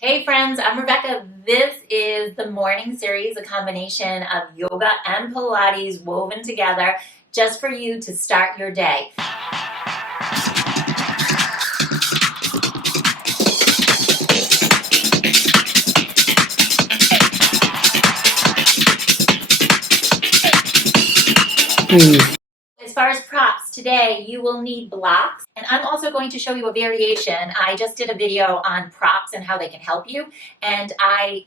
Hey friends, I'm Rebecca. This is the morning series, a combination of yoga and Pilates woven together just for you to start your day. As far as props, today you will need blocks, and I'm also going to show you a variation. I just did a video on props and how they can help you, and I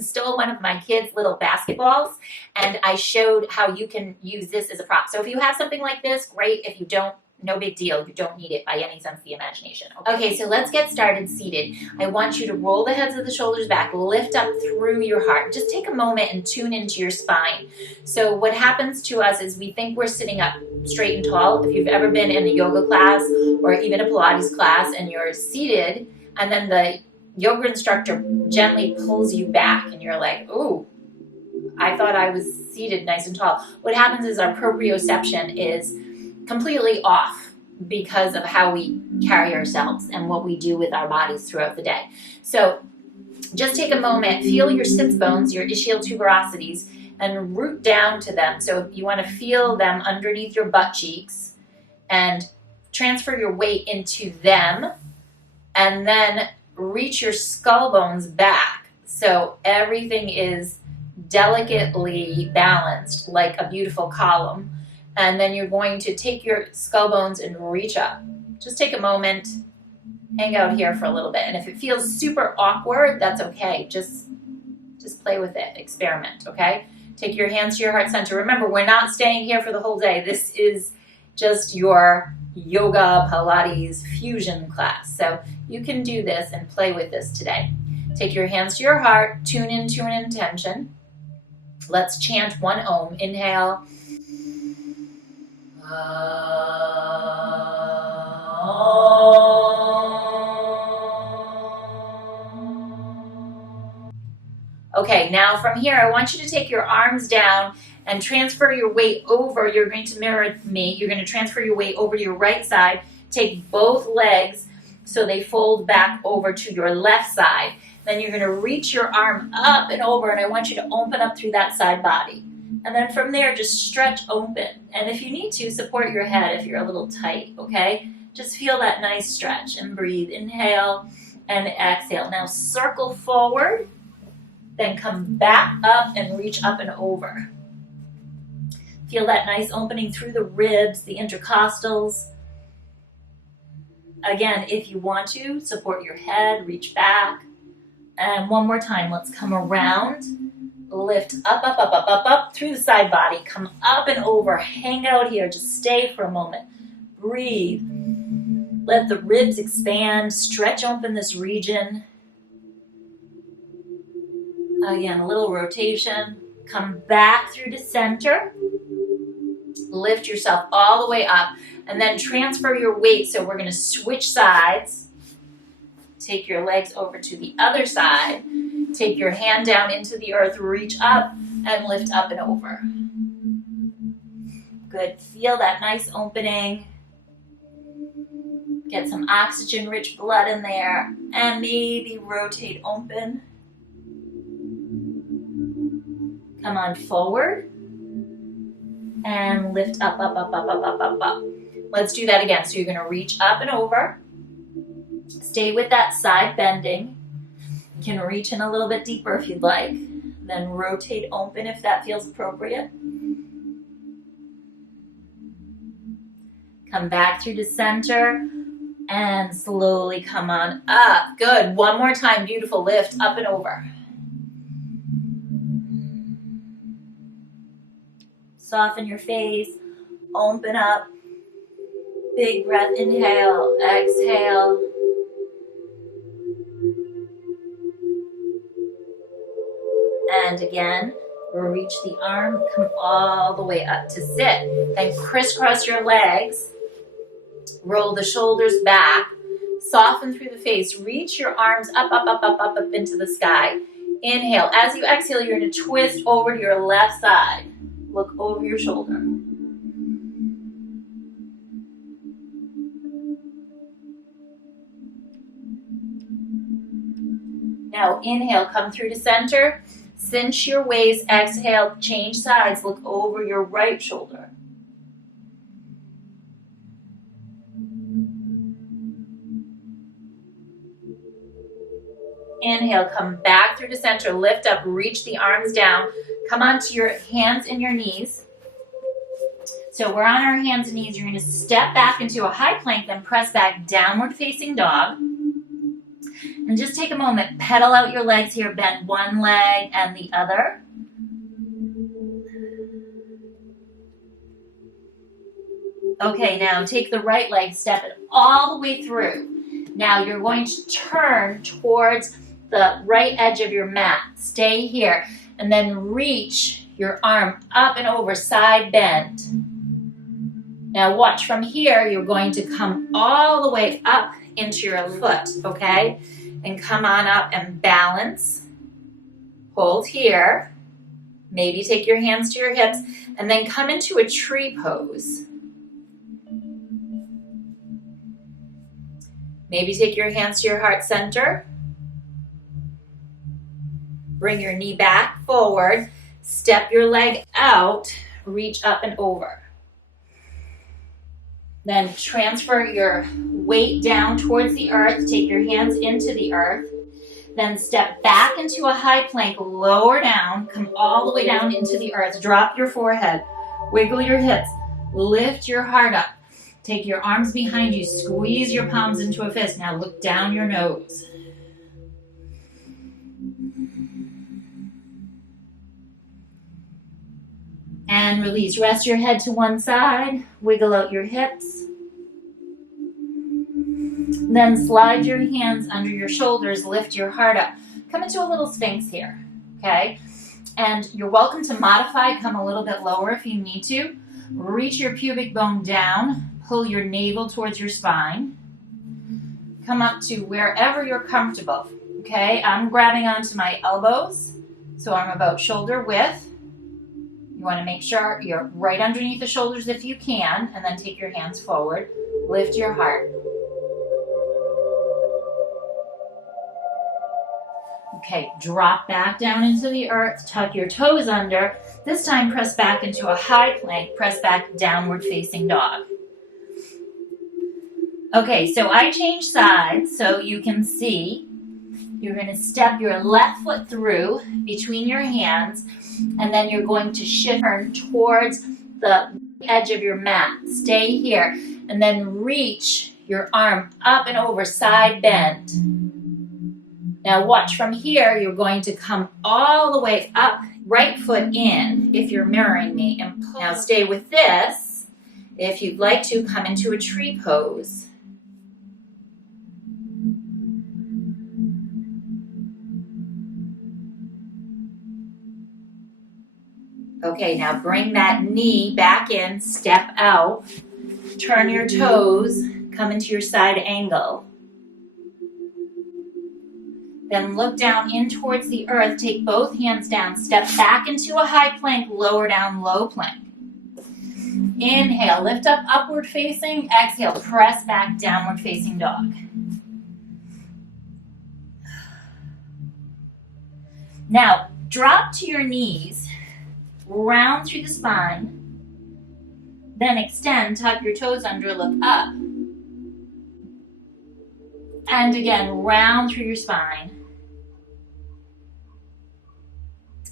stole one of my kids' little basketballs, and I showed how you can use this as a prop. So if you have something like this, great. If you don't, no big deal. You don't need it by any sense of the imagination. Okay, so let's get started seated. I want you to roll the heads of the shoulders back, lift up through your heart. Just take a moment and tune into your spine. So what happens to us is we think we're sitting up straight and tall. If you've ever been in a yoga class or even a Pilates class and you're seated, and then the yoga instructor gently pulls you back and you're like, ooh, I thought I was seated nice and tall. What happens is our proprioception is completely off because of how we carry ourselves and what we do with our bodies throughout the day. So just take a moment, feel your sits bones, your ischial tuberosities, and root down to them. So you want to feel them underneath your butt cheeks and transfer your weight into them, and then reach your skull bones back so everything is delicately balanced like a beautiful column. And then you're going to take your skull bones and reach up. Just take a moment, hang out here for a little bit. And if it feels super awkward, that's okay. Just play with it, experiment, okay? Take your hands to your heart center. Remember, we're not staying here for the whole day. This is just your yoga Pilates fusion class. So you can do this and play with this today. Take your hands to your heart, tune into an intention. Let's chant one Om. Inhale. Okay, now from here, I want you to take your arms down and transfer your weight over. You're going to mirror me. You're going to transfer your weight over to your right side. Take both legs so they fold back over to your left side. Then you're going to reach your arm up and over, and I want you to open up through that side body. And then from there, just stretch open. And if you need to, support your head if you're a little tight, okay? Just feel that nice stretch and breathe. Inhale and exhale. Now circle forward, then come back up and reach up and over. Feel that nice opening through the ribs, the intercostals. Again, if you want to, support your head, reach back. And one more time, let's come around. Lift up through the side body. Come up and over. Hang out here. Just stay for a moment. Breathe. Let the ribs expand. Stretch open this region. Again, a little rotation. Come back through to center. Lift yourself all the way up. And then transfer your weight. So we're going to switch sides. Take your legs over to the other side. Take your hand down into the earth, reach up, and lift up and over. Good. Feel that nice opening. Get some oxygen-rich blood in there, and maybe rotate open. Come on forward, and lift up. Let's do that again. So you're going to reach up and over. Stay with that side bending. You can reach in a little bit deeper if you'd like. Then rotate open if that feels appropriate. Come back through to center and slowly come on up. Good. One more time. Beautiful. Lift up and over. Soften your face. Open up. Big breath. Inhale. Exhale. And again, reach the arm, come all the way up to sit. Then crisscross your legs, roll the shoulders back, soften through the face, reach your arms up into the sky. Inhale. As you exhale, you're going to twist over to your left side. Look over your shoulder. Now inhale, come through to center. Cinch your waist. Exhale, change sides. Look over your right shoulder. Inhale, come back through to center. Lift up, reach the arms down. Come onto your hands and your knees. So we're on our hands and knees. You're going to step back into a high plank, then press back, downward facing dog. And just take a moment, pedal out your legs here, bend one leg and the other. Okay, now take the right leg, step it all the way through. Now you're going to turn towards the right edge of your mat. Stay here, and then reach your arm up and over, side bend. Now watch from here, you're going to come all the way up into your foot, okay? And come on up and balance. Hold here. Maybe take your hands to your hips and then come into a tree pose. Maybe take your hands to your heart center. Bring your knee back forward. Step your leg out. Reach up and over. Then transfer your weight down towards the earth. Take your hands into the earth. Then step back into a high plank, lower down, come all the way down into the earth. Drop your forehead, wiggle your hips, lift your heart up. Take your arms behind you, squeeze your palms into a fist. Now look down your nose. And release. Rest your head to one side, wiggle out your hips. Then slide your hands under your shoulders, lift your heart up. Come into a little sphinx here, okay? And you're welcome to modify, come a little bit lower if you need to. Reach your pubic bone down, pull your navel towards your spine. Come up to wherever you're comfortable, okay? I'm grabbing onto my elbows, so I'm about shoulder width. You want to make sure you're right underneath the shoulders if you can, and then take your hands forward. Lift your heart. Okay, drop back down into the earth, tuck your toes under. This time press back into a high plank, press back, downward facing dog. Okay, so I changed sides so you can see. You're going to step your left foot through between your hands, and then you're going to shift towards the edge of your mat. Stay here, and then reach your arm up and over, side bend. Now watch from here, you're going to come all the way up, right foot in, if you're mirroring me, and pull. Now stay with this. If you'd like to, come into a tree pose. Okay, now bring that knee back in, step out, turn your toes, come into your side angle. Then look down in towards the earth, take both hands down, step back into a high plank, lower down, low plank. Inhale, lift up, upward facing, exhale, press back, downward facing dog. Now, drop to your knees, round through the spine, then extend, tuck your toes under, look up. And again, round through your spine.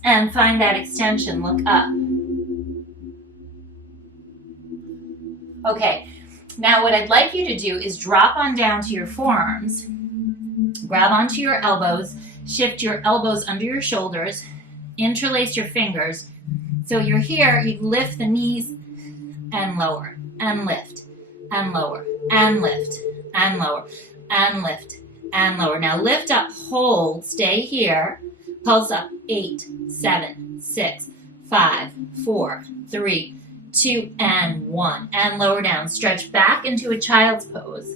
And find that extension, look up. Okay, now what I'd like you to do is drop on down to your forearms, grab onto your elbows, shift your elbows under your shoulders, interlace your fingers. So you're here, you lift the knees and lower, and lift, and lower, and lift, and lower, and lift, and lower. Now lift up, hold, stay here, pulse up, 8, 7, 6, 5, 4, 3, 2, and 1. And lower down. Stretch back into a child's pose.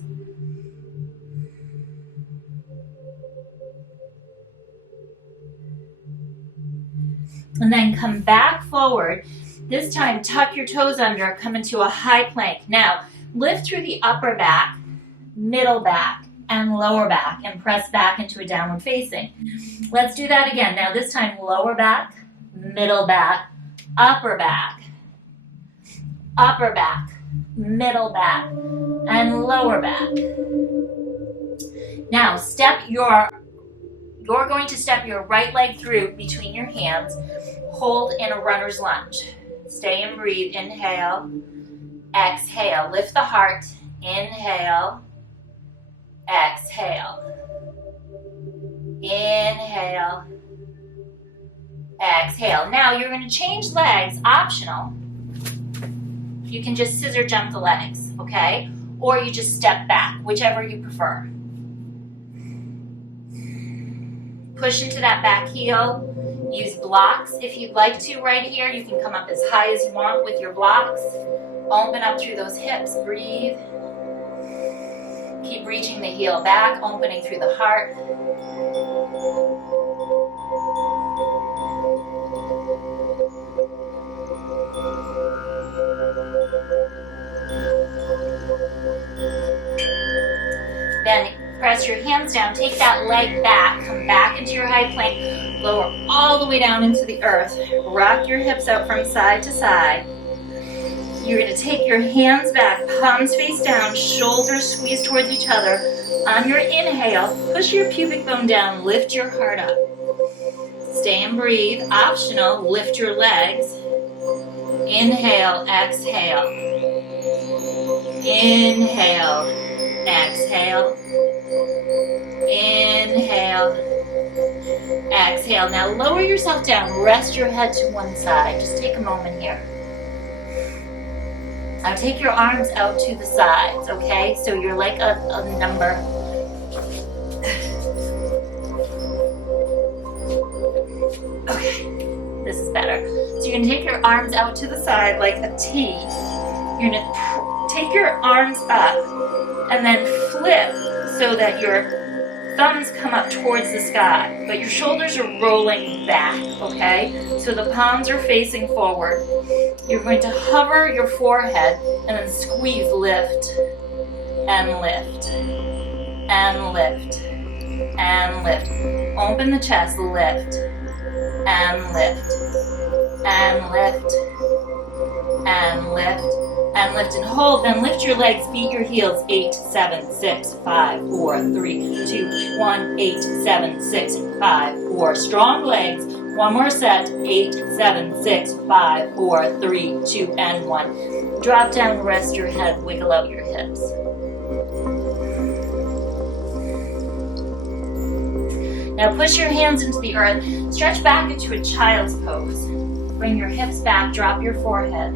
And then come back forward. This time, tuck your toes under, come into a high plank. Now, lift through the upper back, middle back, and lower back, and press back into a downward facing. Let's do that again. Now this time lower back, middle back, upper back, middle back, and lower back. Now you're going to step your right leg through between your hands. Hold in a runner's lunge. Stay and breathe. Inhale, exhale. Lift the heart. Inhale, exhale. Inhale, exhale. Now you're going to change legs, optional. You can just scissor jump the legs, okay? Or you just step back, whichever you prefer. Push into that back heel. Use blocks if you'd like to right here. You can come up as high as you want with your blocks. Open up through those hips. Breathe. Keep reaching the heel back, opening through the heart. Then press your hands down, take that leg back, come back into your high plank, lower all the way down into the earth. Rock your hips out from side to side. You're going to take your hands back, palms face down, shoulders squeeze towards each other. On your inhale, push your pubic bone down, lift your heart up. Stay and breathe. Optional, lift your legs. Inhale, exhale. Inhale, exhale. Inhale, exhale. Now lower yourself down, rest your head to one side. Just take a moment here. Now take your arms out to the sides, okay? So you're like a number. Okay, this is better. So you're gonna take your arms out to the side like a T. You're gonna take your arms up and then flip so that your thumbs come up towards the sky, but your shoulders are rolling back, okay? So the palms are facing forward. You're going to hover your forehead and then squeeze, lift, and lift, and lift, and lift. Open the chest, lift, and lift, and lift, and lift, and lift and hold. Then lift your legs, beat your heels. 8, 7, 6, 5, 4, 3, 2, 1. 8, 7, 6, 5, 4. Strong legs. One more set. 8, 7, 6, 5, 4, 3, 2, and 1. Drop down, rest your head, wiggle out your hips. Now push your hands into the earth. Stretch back into a child's pose. Bring your hips back, drop your forehead.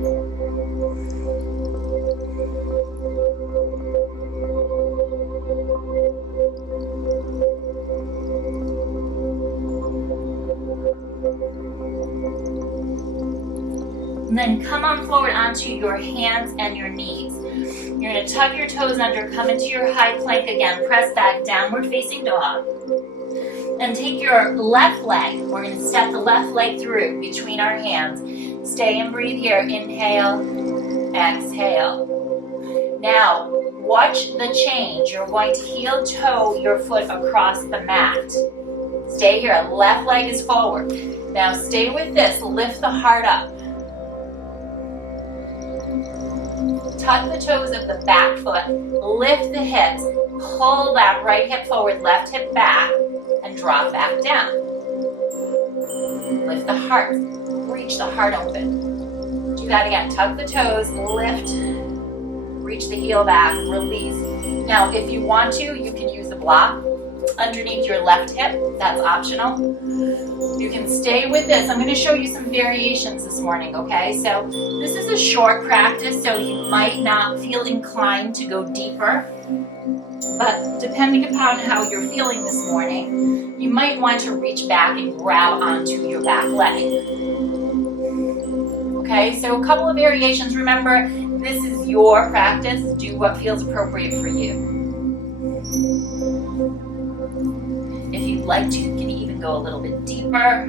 And then come on forward onto your hands and your knees. You're going to tuck your toes under, come into your high plank again, press back, downward facing dog. And take your left leg, we're going to step the left leg through between our hands. Stay and breathe here. Inhale, exhale. Now, watch the change. You're going to heel toe your foot across the mat. Stay here. Left leg is forward. Now stay with this. Lift the heart up. Tuck the toes of the back foot. Lift the hips. Pull that right hip forward, left hip back, and drop back down. Lift the heart. Reach the heart open. Do that again. Tuck the toes, lift, reach the heel back, release. Now, if you want to, you can use a block underneath your left hip. That's optional. You can stay with this. I'm going to show you some variations this morning, okay? So this is a short practice, so you might not feel inclined to go deeper. But depending upon how you're feeling this morning, you might want to reach back and grab onto your back leg. Okay, so a couple of variations. Remember, this is your practice. Do what feels appropriate for you. If you'd like to, you can even go a little bit deeper.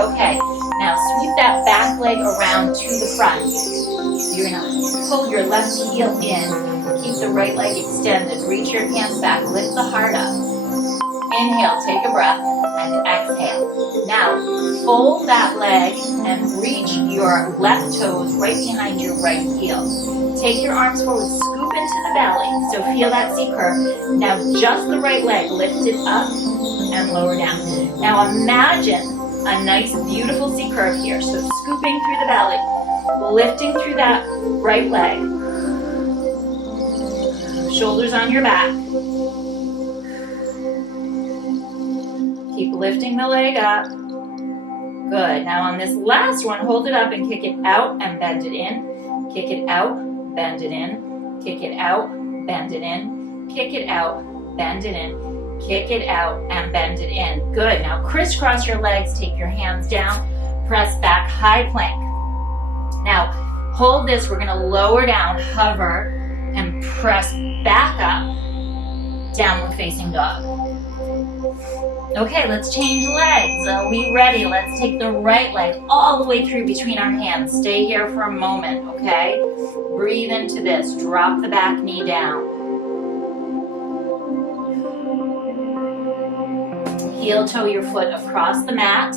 Okay, now sweep that back leg around to the front. You're gonna pull your left heel in, keep the right leg extended, reach your hands back, lift the heart up. Inhale, take a breath, and exhale. Now, fold that leg and reach your left toes right behind your right heel. Take your arms forward, scoop into the belly, so feel that C curve. Now, just the right leg, lift it up and lower down. Now, imagine a nice, beautiful C curve here. So, scooping through the belly, lifting through that right leg, shoulders on your back. Keep lifting the leg up. Good. Now on this last one, hold it up and kick it out and bend it in. Kick it out, bend it in. Kick it out, bend it in. Kick it out, bend it in. Kick it out and bend it in. Good. Now crisscross your legs, take your hands down, press back, high plank. Now hold this, we're gonna lower down, hover, and press back up, downward facing dog. Okay, let's change legs. Are we ready? Let's take the right leg all the way through between our hands. Stay here for a moment, okay? Breathe into this. Drop the back knee down. Heel toe your foot across the mat.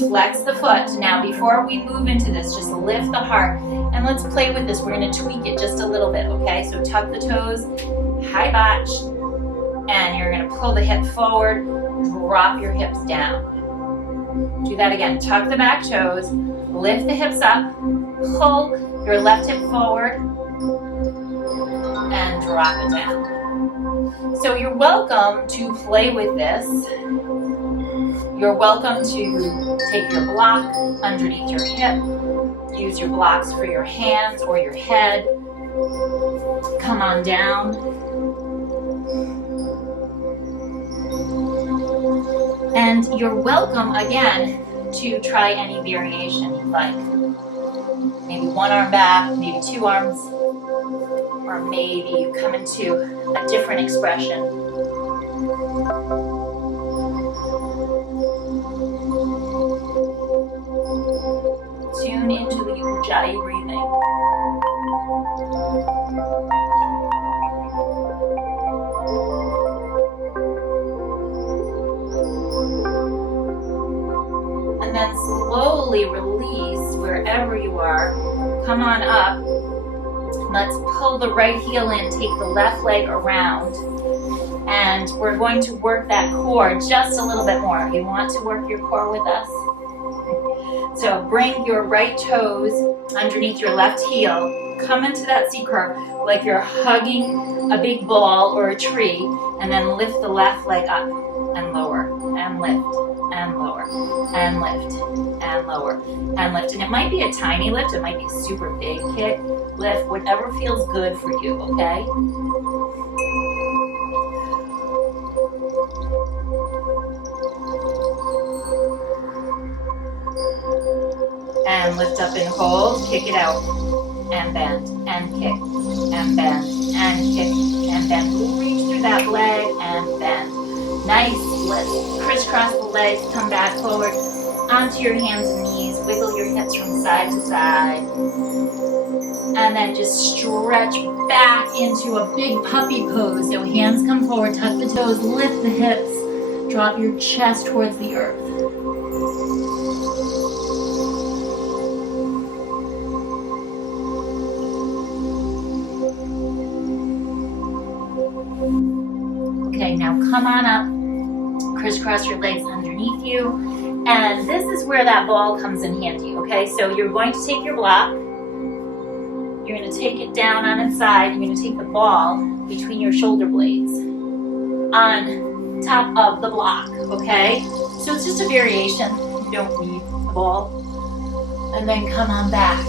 Flex the foot. Now, before we move into this, just lift the heart. And let's play with this. We're going to tweak it just a little bit, okay? So tuck the toes, high botch. And you're going to pull the hip forward, drop your hips down. Do that again. Tuck the back toes, lift the hips up, pull your left hip forward, and drop it down. So you're welcome to play with this. You're welcome to take your block underneath your hip, use your blocks for your hands or your head. Come on down. And you're welcome, again, to try any variation you'd like. Maybe one arm back, maybe two arms, or maybe you come into a different expression. Tune into the Ujjayi breathing. And then slowly release wherever you are. Come on up. Let's pull the right heel in, take the left leg around. And we're going to work that core just a little bit more. You want to work your core with us? So bring your right toes underneath your left heel. Come into that C curve like you're hugging a big ball or a tree. And then lift the left leg up and lower and lift. And lower, and lift, and lower, and lift. And it might be a tiny lift, it might be a super big kick, lift, whatever feels good for you, okay? And lift up and hold, kick it out, and bend, and kick, and bend, and kick, and bend. Reach through that leg and bend. Nice. Let's crisscross the legs, come back forward onto your hands and knees, wiggle your hips from side to side. And then just stretch back into a big puppy pose. So hands come forward, tuck the toes, lift the hips, drop your chest towards the earth. Okay, now come on up. Crisscross your legs underneath you, and this is where that ball comes in handy, okay? So you're going to take your block, you're going to take it down on its side, and you're going to take the ball between your shoulder blades on top of the block, okay? So it's just a variation, you don't need the ball. And then come on back.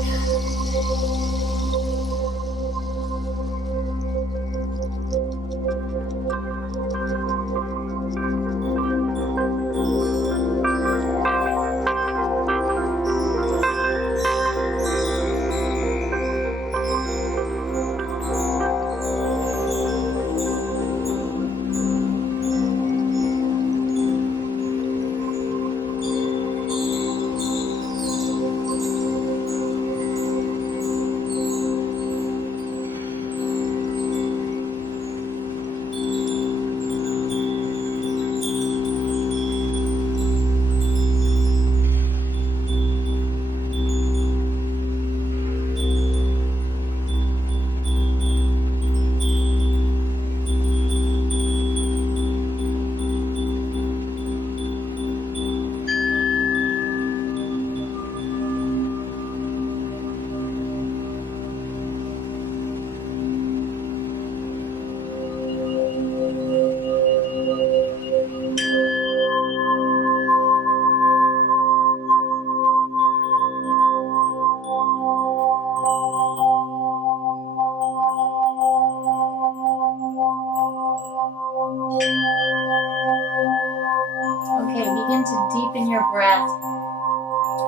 begin to deepen your breath,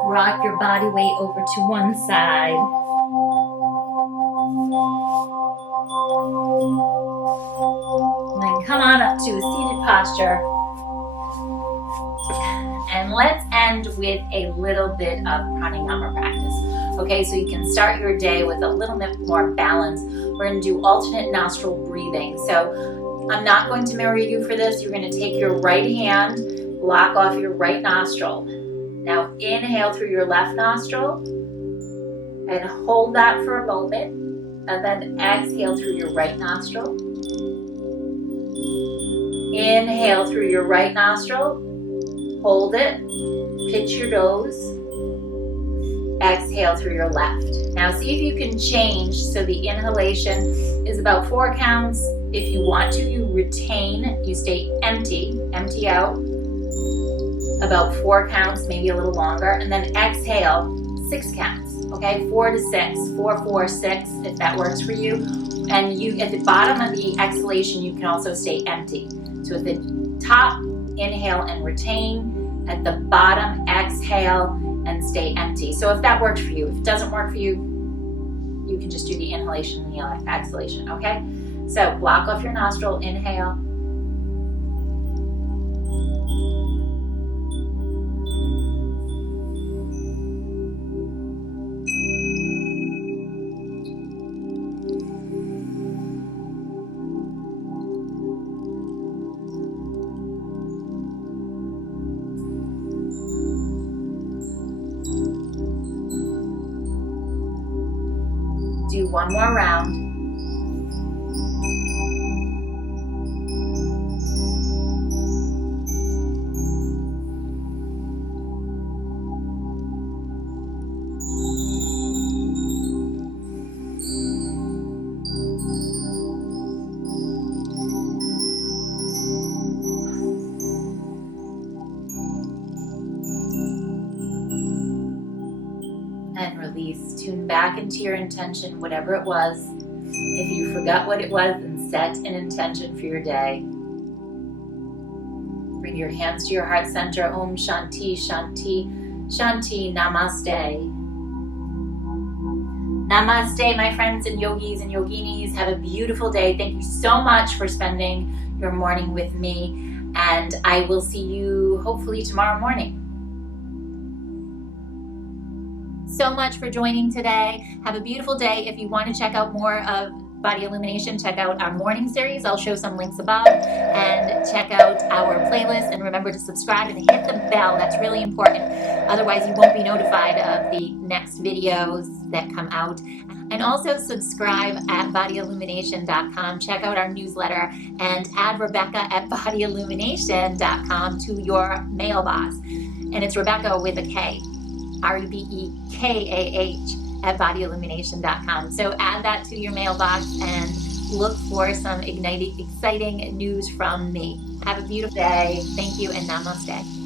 rock your body weight over to one side. And then come on up to a seated posture. And let's end with a little bit of pranayama practice. Okay, so you can start your day with a little bit more balance. We're going to do alternate nostril breathing. So I'm not going to mirror you for this. You're going to take your right hand, block off your right nostril. Now inhale through your left nostril and hold that for a moment. And then exhale through your right nostril. Inhale through your right nostril. Hold it. Pitch your nose. Exhale through your left. Now see if you can change so the inhalation is about 4 counts. If you want to, you retain, you stay empty out. About 4 counts, maybe a little longer. And then exhale 6 counts. Okay, 4 to 6, 4, 4, 6, if that works for you. And you, at the bottom of the exhalation, you can also stay empty. So at the top, inhale and retain. At the bottom, exhale and stay empty. So if that works for you, if it doesn't work for you, you can just do the inhalation and the exhalation, okay? So block off your nostril, inhale. Do one more round. And release. Tune back into your intention, whatever it was. If you forgot what it was, then set an intention for your day. Bring your hands to your heart center. Om Shanti, Shanti, Shanti, Namaste. Namaste, my friends and yogis and yoginis. Have a beautiful day. Thank you so much for spending your morning with me. And I will see you hopefully tomorrow morning. So much for joining today. Have a beautiful day. If you want to check out more of Body Illumination, check out our morning series. I'll show some links above, and check out our playlist, and remember to subscribe and hit the bell. That's really important. Otherwise you won't be notified of the next videos that come out. And also subscribe at bodyillumination.com. Check out our newsletter and add Rebecca at bodyillumination.com to your mailbox. And it's Rebecca with a K. REBEKAH at bodyillumination.com. So add that to your mailbox and look for some exciting news from me. Have a beautiful day. Thank you and namaste.